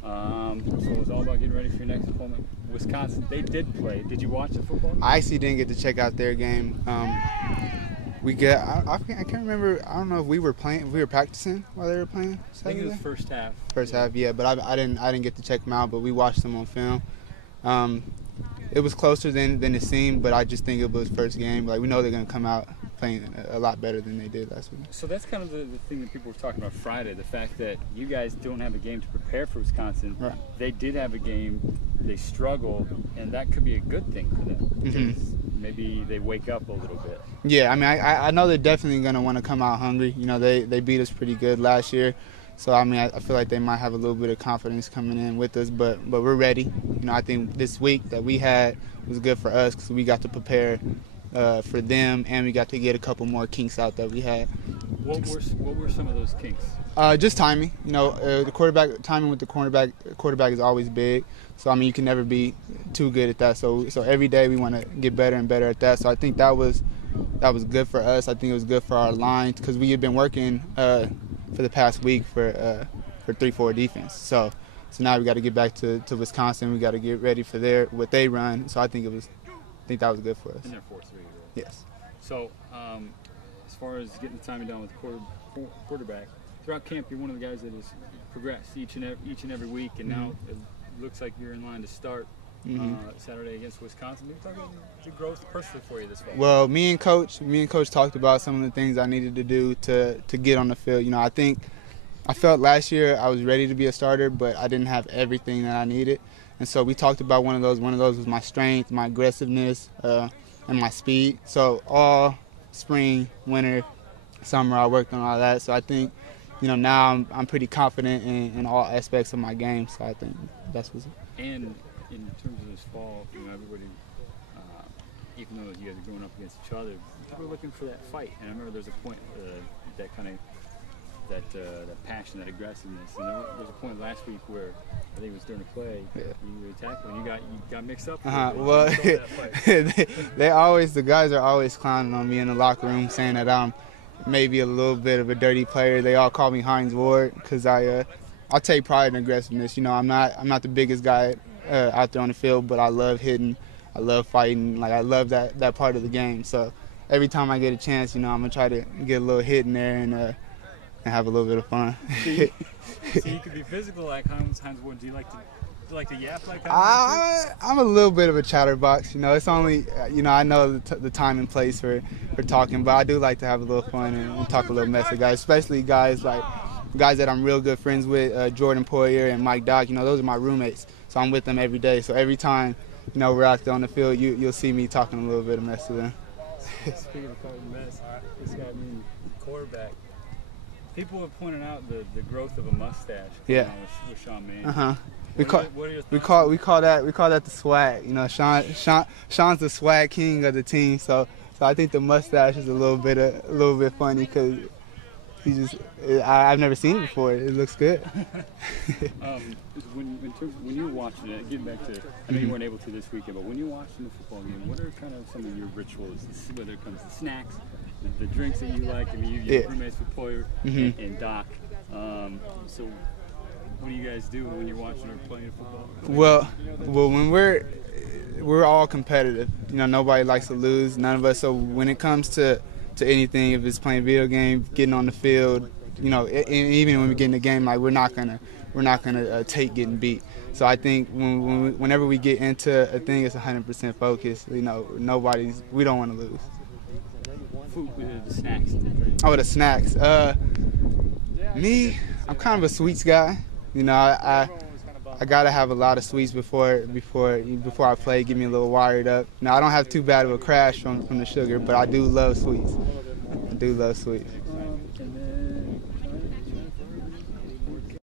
So it was all about getting ready for your next opponent. Wisconsin, they did play. Did you watch the football? I actually didn't get to check out their game. I can't remember. I don't know if we were playing. If we were practicing while they were playing. I think it was first half. First half, yeah. But I didn't get to check them out. But we watched them on film. It was closer than it seemed. But I just think it was first game. Like we know they're gonna come out playing a lot better than they did last week. So that's kind of the thing that people were talking about Friday. The fact that you guys don't have a game to prepare for Wisconsin. Right. They did have a game. They struggled, and that could be a good thing for them because maybe they wake up a little bit. Yeah, I mean, I know they're definitely going to want to come out hungry. You know, they beat us pretty good last year. So, I mean, I feel like they might have a little bit of confidence coming in with us, but we're ready. You know, I think this week that we had was good for us because we got to prepare for them, and we got to get a couple more kinks out that we had. What were some of those kinks? Just timing. You know, the timing with the quarterback is always big. So, I mean, you can never be too good at that. So every day we want to get better and better at that. So I think that was good for us. I think it was good for our lines because we had been working for the past week for 3-4 defense. So now we got to get back to Wisconsin. We got to get ready for what they run. So I think that was good for us. In their 4-3, right? Yes. So as far as getting the timing down with the quarterback, throughout camp you're one of the guys that has progressed each and every week, and now it looks like you're in line to start Saturday against Wisconsin. Maybe talk about the growth personally for you this fall. Well, me and coach talked about some of the things I needed to do to get on the field. You know, I felt last year I was ready to be a starter, but I didn't have everything that I needed. And so we talked about one of those. One of those was my strength, my aggressiveness, and my speed. So all spring, winter, summer, I worked on all that. So I think, you know, now I'm pretty confident in all aspects of my game. So I think that's what's. And in terms of this fall, you know, everybody, even though you guys are going up against each other, people are looking for that fight. And I remember there's a point that passion, that aggressiveness. And there was a point last week where I think it was during a play, you were tackling, you got mixed up. Well, the guys are always clowning on me in the locker room, saying that I'm maybe a little bit of a dirty player. They all call me Hines Ward because I take pride in aggressiveness. You know, I'm not the biggest guy out there on the field, but I love hitting, I love fighting, like I love that part of the game. So every time I get a chance, you know, I'm gonna try to get a little hit in there and have a little bit of fun. So you could be physical like Hines Ward. Do you like to yap like Hines? I'm a little bit of a chatterbox. You know, it's only, you know, I know the time and place for talking, but I do like to have a little fun and talk a little mess with guys, especially guys that I'm real good friends with, Jordan Poyer and Mike Dock. You know, those are my roommates, so I'm with them every day. So every time, you know, we're out there on the field, you'll see me talking a little bit of mess to them. Speaking of talking mess, this guy being quarterback. People have pointed out the growth of a mustache. Yeah. With Sean Mann. We call that the swag. You know, Sean's the swag king of the team. So I think the mustache is a little bit funny because I've never seen it before. It looks good. When you're watching it, getting back to, I know you weren't able to this weekend, but when you're watching the football game, what are kind of some of your rituals, whether it comes to snacks, the drinks that you like? I mean, you're roommates with Poyer and Doc. So what do you guys do when you're watching or playing football? Well, when we're all competitive. You know, nobody likes to lose, none of us. So when it comes to anything, if it's playing video games, getting on the field, you know, even when we get in the game, like we're not gonna take getting beat. So I think whenever we get into a thing, it's 100% focus. You know, we don't want to lose. Food, the snacks. Oh, the snacks. Me, I'm kind of a sweets guy. You know, I gotta have a lot of sweets before I play, get me a little wired up. Now I don't have too bad of a crash from the sugar, but I do love sweets. I do love sweets.